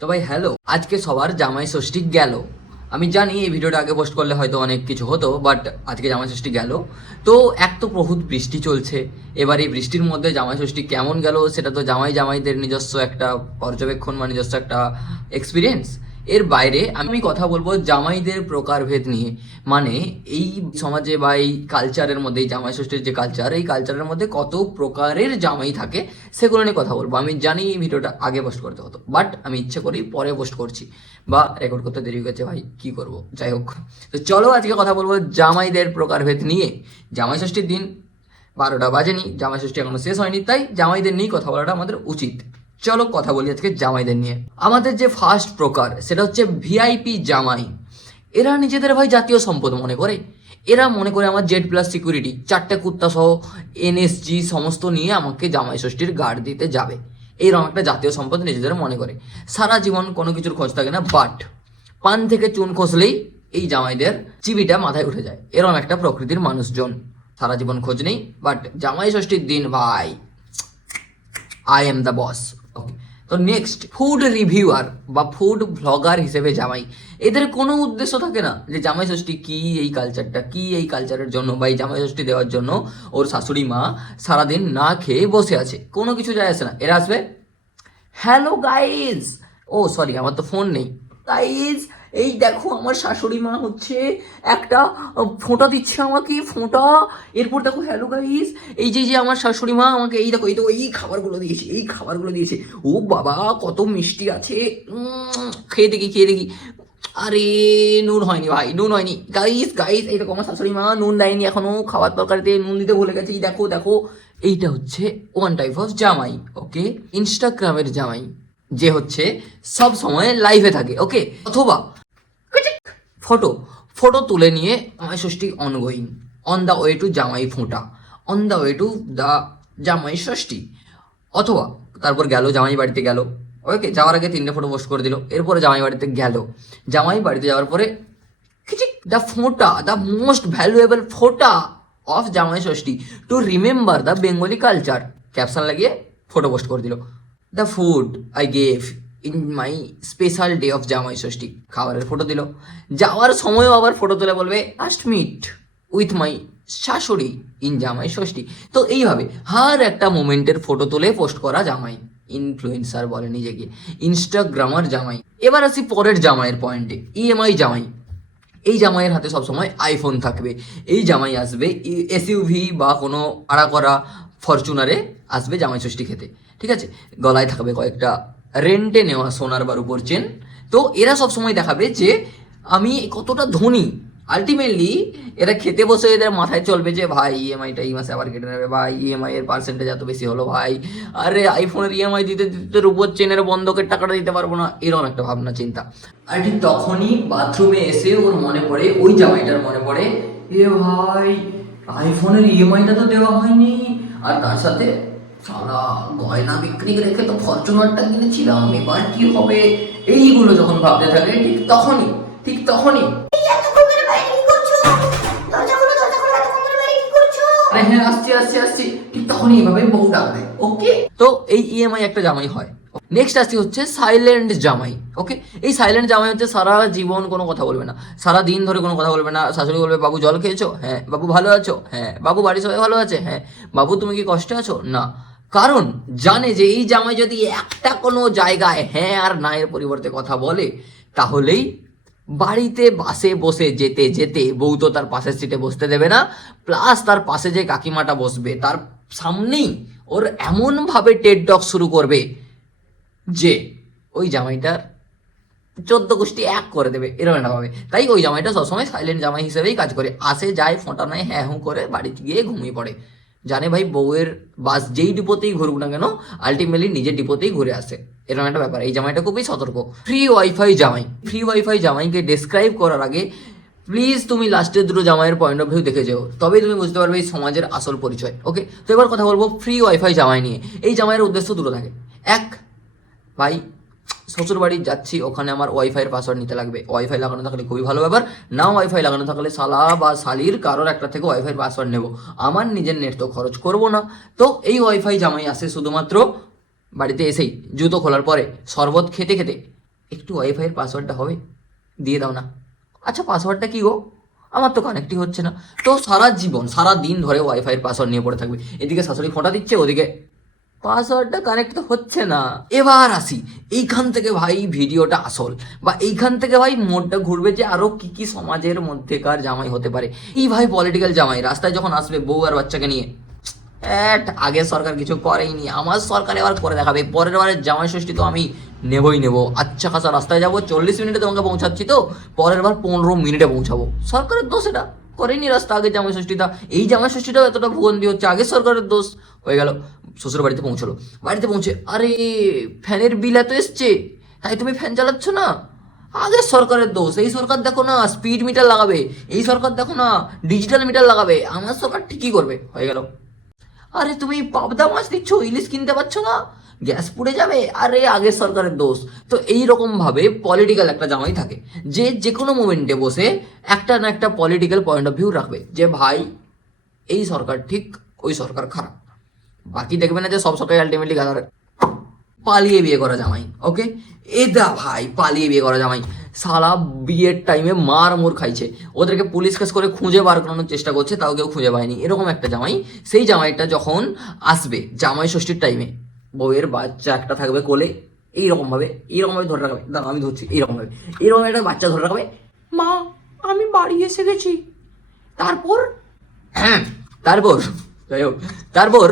তো ভাই হ্যালো, আজকে সবার জামাই ষষ্ঠী গেল। আমি জানি এই ভিডিওটা আগে পোস্ট করলে হয়তো অনেক কিছু হতো, বাট আজকে জামাই ষষ্ঠী গেল। তো এক তো প্রহুত বৃষ্টি চলছে, এবার এই বৃষ্টির মধ্যে জামাই ষষ্ঠী কেমন গেল সেটা তো জামাইদের নিজস্ব একটা পর্যবেক্ষণ বা নিজস্ব একটা এক্সপিরিয়েন্স। এর বাইরে আমি কথা বলবো জামাইদের প্রকারভেদ নিয়ে। মানে এই সমাজে বা এই কালচারের মধ্যে, এই জামাই ষষ্ঠীর যে কালচার, এই কালচারের মধ্যে কত প্রকারের জামাই থাকে সেগুলো নিয়ে কথা বলবো। আমি জানি এই ভিডিওটা আগে পোস্ট করতে হতো, বাট আমি ইচ্ছে করেই পরে পোস্ট করছি, বা রেকর্ড করতে দেরি হয়ে গেছে ভাই, কি করব। যাই হোক, তো চলো আজকে কথা বলবো জামাইদের প্রকারভেদ নিয়ে। জামাই ষষ্ঠীর দিন 12টা বাজেনি, জামাই ষষ্ঠী এখনো শেষ হয়নি, তাই জামাইদের নিয়ে কথা বলাটা আমাদের উচিত। চলো কথা বলি আজকে জামাইদের নিয়ে। আমাদের যে ফার্স্ট প্রকার সেটা হচ্ছে ভিআইপি জামাই। এরা নিজেদের ভাই জাতীয় সম্পদ মনে করে। এরা মনে করে আমার জেড প্লাস সিকিউরিটি 4টে কুত্তা সহ এনএসজি সমস্ত নিয়ে আমাকে জামাই ষষ্ঠীর গার্ড দিতে যাবে। এইরকম একটা জাতীয় সম্পদ নিজেদের মনে করে। সারা জীবন কোনো কিছুর খোঁজ থাকে না, বাট পান থেকে চুন খসলেই এই জামাইদের চিবিটা মাথায় উঠে যায়। এরকম একটা প্রকৃতির মানুষজন। সারা জীবন খোঁজ নেই, বাট জামাই ষষ্ঠীর দিন ভাই আই এম দ্য বস। ওকে, তো নেক্সট ফুড রিভিউয়ার বা ফুড ভ্লগার হিসেবে জামাই। এদের কোনো উদ্দেশ্য থাকে না যে জামাই ষষ্ঠী কি, এই কালচারটা কি, এই কালচারের জন্য বা এই জামাই ষষ্ঠী দেওয়ার জন্য ওর শাশুড়ি মা সারাদিন না খেয়ে বসে আছে, কোনো কিছু যায় আসে না। এরা আসবে, হ্যালো গাইজ, ও সরি আমার তো ফোন নেই, গাইজ এই দেখো আমার শাশুড়ি মা হচ্ছে একটা ফোঁটা দিচ্ছে আমাকে, ফোঁটা। এরপর দেখো হ্যালো গাইজ, এই যে আমার শাশুড়ি মা আমাকে এই দেখো, এই তো এই খাবারগুলো দিয়েছে, এই খাবারগুলো দিয়েছে। ও বাবা কত মিষ্টি আছে, খেয়ে দেখি খেয়ে দেখি। আরে নুন হয়নি ভাই, নুন হয়নি। গাইজ গাইজ এই দেখো আমার শাশুড়ি মা নুন দেয়নি এখনো, খাবার তরকারিতে নুন দিতে ভুলে গেছে, এই দেখো দেখো। এইটা হচ্ছে ওয়ান টাইপ অফ জামাই। ওকে, ইনস্টাগ্রামের জামাই, যে হচ্ছে সব সময় লাইভে থাকে। ওকে, অথবা ফটো ফটো তুলে নিয়ে Jamai Sasthi ongoing, on the way to Jamai Phonta, on the way to the Jamai Sasthi. অথবা তারপর গেল জামাই বাড়িতে গেল, ওকে, যাওয়ার আগে 3টে ফটো পোস্ট করে দিল। এরপরে জামাই বাড়িতে গেল, জামাই বাড়িতে যাওয়ার পরে the phonta, the most valuable phonta of Jamai Sasthi to remember the Bengali culture, caption লাগিয়ে ফটো পোস্ট করে দিল। The food I gave in my special day of Jamai Sasthi, খাবারের ফটো দিল। যাওয়ার সময়ও আবার ফটো তুলে বলবে লাস্ট মিট উইথ মাই শাশুড়ি ইন জামাই ষষ্ঠী। তো এইভাবে হার একটা মোমেন্টের ফটো তুলে পোস্ট করা জামাই, ইনফ্লুয়েন্সার বলে নিজেকে, ইনস্টাগ্রামার জামাই। এবার আসি পরের জামাইয়ের পয়েন্টে, ইএমআই জামাই। এই জামাইয়ের হাতে সবসময় আইফোন থাকবে। এই জামাই আসবে এসইউভি বা কোনো ভাড়া করা ফরচুনারে আসবে জামাই ষষ্ঠী খেতে, ঠিক আছে। গলায় থাকবে কয়েকটা রেন্টে নেওয়া সোনার বার উপর চেন। তো এরা সবসময় দেখাবে যে আমি কতটা ধনী। আলটিমেটলি এরা খেতে বসে এদের মাথায় চলবে যে ভাই ইএমআইটা এই মাসে আবার কেটে নেবে, ভাই ইএমআই এর পার্সেন্টেজ এত বেশি হলো, ভাই আরে আইফোনের ইএমআই দিতে দিতে রূপোর চেনের বন্ধকের টাকাটা দিতে পারবো না, এরকম একটা ভাবনা চিন্তা। আর ঠিক তখনই বাথরুমে এসে ওর মনে পড়ে, ওই জামাইটার মনে পড়ে, এ ভাই আইফোনের ইএমআইটা তো দেওয়া হয়নি, আর তার সাথে সারা গয়না বিক্রি রেখে তো ফরচুনারটা কিনেছিলাম, এবার কি হবে। এইগুলো যখন ভাবতে থাকে ঠিক তখনই আরে হ্যাঁ আসছি ঠিক তখনই এইভাবে বউ ডাকবে। ওকে, তো এই ইএমআই একটা জামাই হয়। নেক্সট আসছি হচ্ছে সাইলেন্ট জামাই। ওকে, এই সাইলেন্ট জামাই হচ্ছে সারা জীবন কোনো কথা বলবে না, সারা দিন ধরে কোনো কথা বলবে না। শাশুড়ি বলবে বাবু জল খেয়েছো, হ্যাঁ। বাবু ভালো আছো, হ্যাঁ। বাবু বাড়ির সবাই ভালো আছে, হ্যাঁ। বাবু তুমি কি কষ্টে আছো, না। কারণ জানে যে এই জামাই যদি একটা কোনো জায়গায় হ্যাঁ আর না এর পরিবর্তে কথা বলে, তাহলেই বাড়িতে বাসে বসে যেতে যেতে বউ তো তার পাশের সিটে বসতে দেবে না, প্লাস তার পাশে যে কাকিমাটা বসবে তার সামনেই ওর এমনভাবে টেড টক শুরু করবে যে ওই জামাইটার 14 গোষ্ঠী এক করে দেবে, এরকম একটা ভাবে। তাই ওই জামাইটা সবসময় সাইলেন্ট জামাই হিসেবেই কাজ করে, আসে যায় ফোঁটা নেয়, হ্যাঁ হুঁ করে বাড়িতে গিয়ে ঘুমিয়ে পড়ে। জানে ভাই বউয়ের বাস যেই ডিপোতেই ঘুরুক না কেন, আলটিমেটলি নিজের ডিপোতেই ঘুরে আসে, এরকম একটা ব্যাপার। এই জামাইটা খুবই সতর্ক। ফ্রি ওয়াইফাই জামাইকে ডেসক্রাইব করার আগে প্লিজ তুমি লাস্টের দুটো জামাইয়ের পয়েন্ট অফ ভিউ দেখে যাও, তবেই তুমি বুঝতে পারবে এই সমাজের আসল পরিচয়। ওকে, তো এবার কথা বলবো ফ্রি ওয়াইফাই জামাই নিয়ে। এই জামাইয়ের উদ্দেশ্য দুটো থাকে। এক, ভাই শ্বশুর বাড়ি যাচ্ছি, ওখানে আমার ওয়াইফাইয়ের পাসওয়ার্ড নিতে লাগবে। ওয়াইফাই লাগানো থাকলে খুবই ভালো ব্যাপার, না ওয়াইফাই লাগানো থাকলে শালা বা শালির কারোর একটা থেকে ওয়াইফাইয়ের পাসওয়ার্ড নেব, আমার নিজের নেট তো খরচ করবো না। তো এই ওয়াইফাই জামাই আসে শুধুমাত্র বাড়িতে এসেই জুতো খোলার পরে শরবত খেতে খেতে একটু ওয়াইফাইয়ের পাসওয়ার্ডটা হবে, দিয়ে দাও না। আচ্ছা পাসওয়ার্ডটা কী গো, আমার তো কানেক্টই হচ্ছে না। তো সারা জীবন সারা দিন ধরে ওয়াইফাইয়ের পাসওয়ার্ড নিয়ে পড়ে থাকবে, এদিকে শাশুড়ি ফোঁটা দিচ্ছে, ওদিকে পাসওয়ার্ডটা কানেক্ট তো হচ্ছে না। এবার আসি এইখান থেকে ভাই ভিডিওটা আসল, বা এইখান থেকে ভাই মোড়টা ঘুরবে যে আরো কি কি সমাজের মধ্যেকার জামাই হতে পারে। এই ভাই পলিটিক্যাল জামাই রাস্তায় যখন আসবে বউ আর বাচ্চাকে নিয়ে, আগের সরকার কিছু করেইনি, আমার সরকার এবার করে দেখাবে, পরের বারের জামাই ষষ্ঠী তো আমি নেবই নেবো। আচ্ছা খাসা রাস্তায় যাবো, 40 মিনিটে তোমাকে পৌঁছাচ্ছি, তো পরের বার 15 মিনিটে পৌঁছাবো। সরকারের দোষ এটা, করেনি রাস্তা আগের জামাই ষষ্ঠীটা, এই জামাই ষষ্ঠীটাও এতটা ভুগন্দি হচ্ছে, আগের সরকারের দোষ। হয়ে গেল, শ্বশুর বাড়িতে পৌঁছলো, বাড়িতে পৌঁছে আরে ফ্যানের বিল এত এসছে, তাই তুমি ফ্যান চালাচ্ছ না, আগের সরকারের দোষ। এই সরকার দেখো না স্পিড মিটার লাগাবে, এই সরকার দেখো না ডিজিটাল মিটার লাগাবে, আমার সরকার ঠিকই করবে। হয়ে গেল। আরে তুমি পাবদা মাছ দিচ্ছ, ইলিশ কিনতে পারছো না, গ্যাস পুড়ে যাবে, আরে আগের সরকারের দোষ। তো এইরকম ভাবে পলিটিক্যাল একটা জামাই থাকে, যে যে কোনো মোমেন্টে বসে একটা না একটা পলিটিক্যাল পয়েন্ট অফ ভিউ রাখবে, যে ভাই এই সরকার ঠিক, ওই সরকার খারাপ। বাকি দেখবে না যে সব সরকার আলটিমেটলি গাদার। পালিয়ে বিয়ে করা জামাই, ওকে, এদা ভাই পালিয়ে বিয়ে করা জামাই, সালা বিয়ের টাইমে মার মোর খাইছে, ওদেরকে পুলিশ কেস করে খুঁজে বার করানোর চেষ্টা করছে, তাও কেউ খুঁজে পায়নি, এরকম একটা জামাই। সেই জামাইটা যখন আসবে জামাই ষষ্ঠীর টাইমে, বউয়ের বাচ্চা একটা থাকবে কোলে, এইরকম ভাবে ধরে রাখবে, দাঁড়া আমি ধরছি, এইরকম একটা বাচ্চা ধরে রাখবে, মা আমি বাড়ি এসে গেছি। তারপর তারপর যাই হোক, তারপর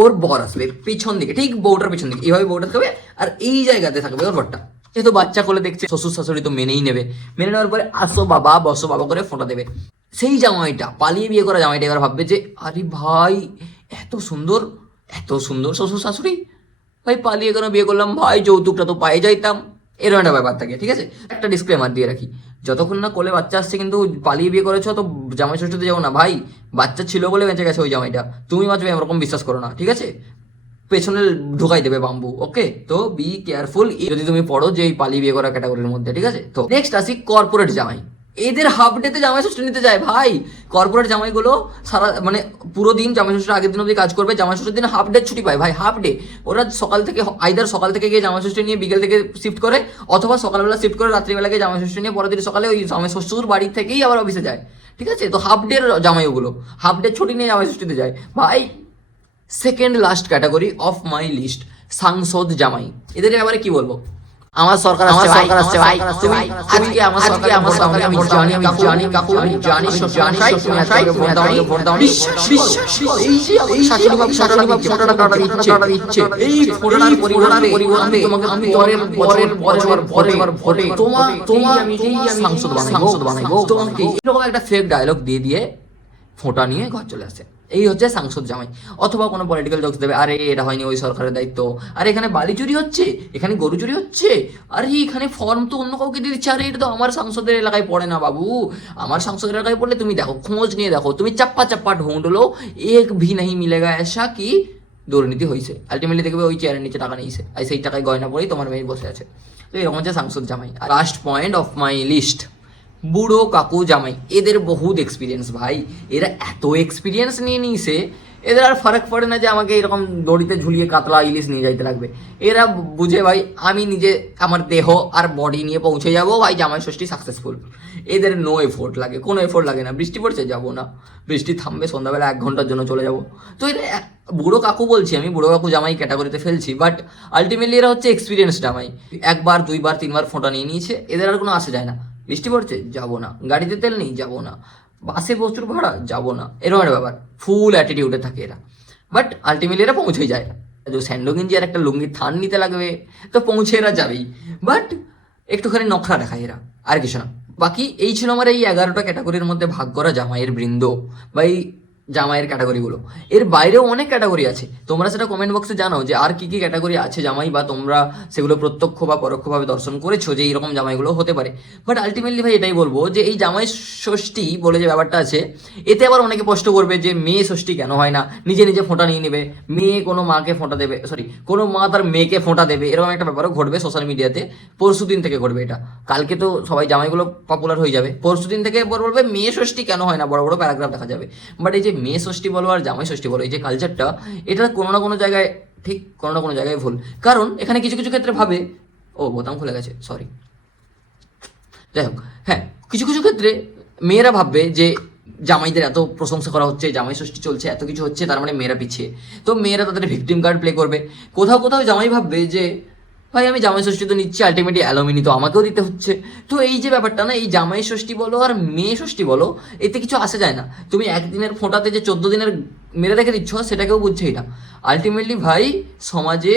ওর বর আসবে পিছন দিকে, ঠিক বউটার পিছন দিকে, এইভাবে বউটা থাকবে, আর এই জায়গাতে থাকবে ওর বরটা। যেহেতু বাচ্চা কোলে দেখছে, শ্বশুর শাশুড়ি তো মেনেই নেবে, মেনে নেওয়ার পরে আসো বাবা বসো বাবা করে ফোঁটা দেবে। সেই জামাইটা, পালিয়ে বিয়ে করা জামাইটা এবার ভাববে যে আরে ভাই এত সুন্দর, এত সুন্দর শ্বশুর শাশুড়ি, ভাই পালিয়ে কেন বিয়ে করলাম, ভাই যৌতুকটা তো পাই যাইতাম, এরকম একটা ব্যাপার থাকে। ঠিক আছে, একটা ডিসক্লেমার দিয়ে রাখি, যতক্ষণ না কোলে বাচ্চা আসছে কিন্তু পালিয়ে বিয়ে করেছো তো জামাই ষষ্ঠীতে যাও না ভাই, বাচ্চা ছিল বলে বেঁচে গেছে ওই জামাইটা, তুমি বাঁচবে এরকম বিশ্বাস করো না, ঠিক আছে, পেছনে ঢুকাই দেবে বাম্বু। ওকে, তো বি কেয়ারফুল যদি তুমি পড়ো যে এই পালিয়ে বিয়ে করা ক্যাটাগরির মধ্যে। ঠিক আছে, তো নেক্সট আসি কর্পোরেট জামাই, এদের হাফ ডেতে জামাই ষষ্ঠী নিতে যায় ভাই। কর্পোরেট জামাইগুলো সারা মানে পুরো দিন জামাই ষষ্ঠীর আগের দিন অবধি কাজ করবে, জামাই ষষ্ঠীর দিন হাফ ডে ছুটি পায় ভাই, হাফ ডে। ওরা সকাল থেকে আইদার সকাল থেকে গিয়ে জামাই ষষ্ঠী নিয়ে বিকেল থেকে শিফট করে, অথবা সকালবেলা শিফট করে রাত্রিবেলা গিয়ে জামাই ষষ্ঠী নিয়ে পরের দিন সকালে ওই জামাই শ্বশুর বাড়ি থেকেই আবার অফিসে যায়। ঠিক আছে, তো হাফ ডের জামাই ওগুলো, হাফ ডে ছুটি নিয়ে জামাই ষষ্ঠীতে যায় ভাই। Second last category of my list, সাংসদ জামাই। এদের ব্যাপারে কি বলবো, আমার সরকার আসছে ভাই, তুমি আজকে আমার সরকারে ভোট দাও, আমি জানি ভোট দাও, বিশ্বাস এই যে আমাকে শাশুড়ি বাবু ফোঁটাটা দিচ্ছে, এই ফোঁটাটার পরিবর্তে তোমাকে আমি পরের ভোটে তোমাকে সাংসদ বানাইবো, তোমাকে এরকম একটা ফেক ডায়লগ দিয়ে ফোঁটা নিয়ে ঘর চলে আসে। এই হচ্ছে সাংসদ জামাই। অথবা কোনো পলিটিক্যাল জোকস দেবে, আরে এটা হয়নি ওই সরকারের দায়িত্ব, আরে এখানে বালি চুরি হচ্ছে, এখানে গরু চুরি হচ্ছে, আরে এখানে ফর্ম তো অন্য কাউকে দিয়ে দিচ্ছে, আরে এটা তো আমার সাংসদের এলাকায় পড়ে না বাবু, আমার সাংসদের এলাকায় পড়লে তুমি দেখো, খোঁজ নিয়ে দেখো, তুমি চাপ্পা ঢুঁढ লো, এক ভি নাহি মিলেগা এসা কি দুর্নীতি হয়েছে। আলটিমেটলি দেখবে ওই চেয়ারের নিচে টাকা নিয়েছে, আর সেই টাকায় গয়না পরেই তোমার মেয়ে বসে আছে। তো এরকম হচ্ছে সাংসদ জামাই। আর last point of my list, বুড়ো কাকু জামাই। এদের বহুত এক্সপিরিয়েন্স ভাই, এরা এত এক্সপিরিয়েন্স নিয়ে নিয়েছে, এদের আর ফারাক পড়ে না যে আমাকে এরকম দড়িতে ঝুলিয়ে কাতলা ইলিশ নিয়ে যাইতে লাগবে। এরা বুঝে ভাই আমি নিজে আমার দেহ আর বডি নিয়ে পৌঁছে যাবো ভাই জামাই ষষ্ঠী সাকসেসফুল। এদের নো এফোর্ট লাগে, কোনো এফোর্ট লাগে না, বৃষ্টি পড়ছে যাবো না, বৃষ্টি থামবে সন্ধ্যাবেলা 1 ঘন্টার জন্য চলে যাবো। তো এরা বুড়ো কাকু বলছি আমি, বুড়ো কাকু জামাই ক্যাটাগরিতে ফেলছি, বাট আলটিমেটলি এরা হচ্ছে এক্সপিরিয়েন্স জামাই। 1 বার 2 বার 3 বার ফোঁটা নিয়ে নিয়েছে, এদের আর কোনো আসে যায় না। বৃষ্টি পড়ছে যাবো না, গাড়িতে তেল নেই যাবো না, বাসে প্রচুর ভাড়া যাবো না, এরকম একটা ব্যাপার, ফুল অ্যাটিটিউডে থাকে এরা। বাট আলটিমেটলি এরা পৌঁছে যায়, যে স্যান্ডো গেঞ্জি আর একটা লুঙ্গি থান নিতে লাগবে, তো পৌঁছে এরা যাবেই, বাট একটুখানি নখরা দেখায় এরা, আর কিছু না। বাকি এই ছিল আমার এই 11টা ক্যাটাগরির মধ্যে ভাগ করা জামাইয়ের বৃন্দ বা এই জামাইয়ের ক্যাটাগরিগুলো। এর বাইরেও অনেক ক্যাটাগরি আছে, তোমরা সেটা কমেন্ট বক্সে জানাও যে আর কি কি ক্যাটাগরি আছে জামাই, বা তোমরা সেগুলো প্রত্যক্ষ বা পরোক্ষভাবে দর্শন করেছো যে এইরকম জামাইগুলো হতে পারে। বাট আলটিমেটলি ভাই এটাই বলবো যে এই জামাই ষষ্ঠী বলে যে ব্যাপারটা আছে, এতে আবার অনেকে প্রশ্ন করবে যে মেয়ে ষষ্ঠী কেন হয় না, নিজে নিজে ফোঁটা নিয়ে নেবে, মেয়ে কোনো মাকে ফোঁটা দেবে, কোনো মা তার মেয়েকে ফোঁটা দেবে, এরকম একটা ব্যাপারও ঘটবে সোশ্যাল মিডিয়াতে। পরশুদিন থেকে ঘটবে এটা, কালকে তো সবাই জামাইগুলো পপুলার হয়ে যাবে, পরশুদিন থেকে বলবে মেয়ে ষষ্ঠী কেন হয় না, বড় বড় প্যারাগ্রাফ দেখা যাবে। বাট এই যে মেয়ে ষষ্ঠী বলো আর জামাই ষষ্ঠী বলো, এই যে কালচারটা, এটা কোনো না কোনো জায়গায় ঠিক, কোনো না কোনো জায়গায় ভুল। কারণ এখানে কিছু কিছু ক্ষেত্রে ভাবে ও বোতাম খুলে গেছে, সরি। যাই হোক, হ্যাঁ, কিছু কিছু ক্ষেত্রে মেয়েরা ভাববে যে জামাইদের এত প্রশংসা করা হচ্ছে, জামাই ষষ্ঠী চলছে, এত কিছু হচ্ছে, তার মানে মেয়েরা পিছিয়ে, তো মেয়েরা তাদের ভিকটিম কার্ড প্লে করবে। কোথাও কোথাও জামাই ভাববে যে ভাই আমি জামাই ষষ্ঠী তো নিচ্ছি, আলটিমেটলি অ্যালুমিনি তো আমাকেও দিতে হচ্ছে। তো এই যে ব্যাপারটা না, এই জামাই ষষ্ঠী বলো আর মেয়ে ষষ্ঠী বলো, এতে কিছু আসে যায় না। তুমি একদিনের ফোঁটাতে যে 14 দিনের মেরে রেখে দিচ্ছ সেটাকেও বুঝছেই না। আলটিমেটলি ভাই সমাজে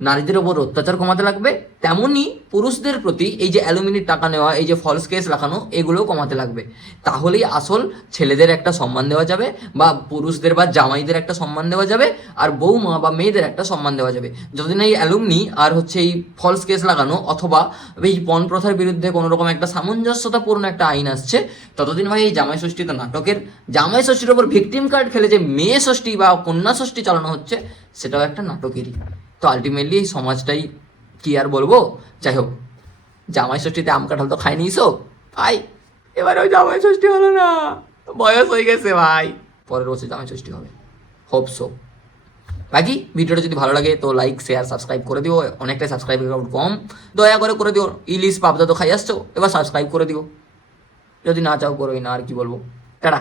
নারীদের ওপর অত্যাচার কমাতে লাগবে, তেমনই পুরুষদের প্রতি এই যে অ্যালুমিনির টাকা নেওয়া, এই যে ফলস কেস রাখানো, এগুলোও কমাতে লাগবে। তাহলেই আসল ছেলেদের একটা সম্মান দেওয়া যাবে, বা পুরুষদের বা জামাইদের একটা সম্মান দেওয়া যাবে, আর বৌমা বা মেয়েদের একটা সম্মান দেওয়া যাবে। যতদিন এই অ্যালুমিনি আর হচ্ছে এই ফলস কেস লাগানো অথবা এই পণ প্রথার বিরুদ্ধে কোনো রকম একটা সামঞ্জস্যতাপূর্ণ একটা আইন আসছে, ততদিন ভাই এই জামাই ষষ্ঠী তো নাটকের। জামাই ষষ্ঠীর ওপর ভিকটিম কার্ড খেলে যে মেয়ে ষষ্ঠী বা কন্যা ষষ্ঠী চালানো হচ্ছে, সেটাও একটা নাটকেরই। তো আলটিমেটলি এই সমাজটাই কি আর বলবো। যাই হোক, জামাই ষষ্ঠীতে আম কাঁঠাল তো খাই নিয়েছো ভাই, এবার ওই জামাই ষষ্ঠী হলো না, বয়স হয়ে গেছে ভাই, পরের বছর জামাই ষষ্ঠী হবে, হোপ সো। বাকি ভিডিওটা যদি ভালো লাগে তো লাইক শেয়ার সাবস্ক্রাইব করে দিও, অনেকটাই সাবস্ক্রাইব কম, দয়া করে দিও। ইলিশ পাবদা তো খাই আসছো, এবার সাবস্ক্রাইব করে দিও, যদি না চাও করোই না, আর কি বলবো। টাটা।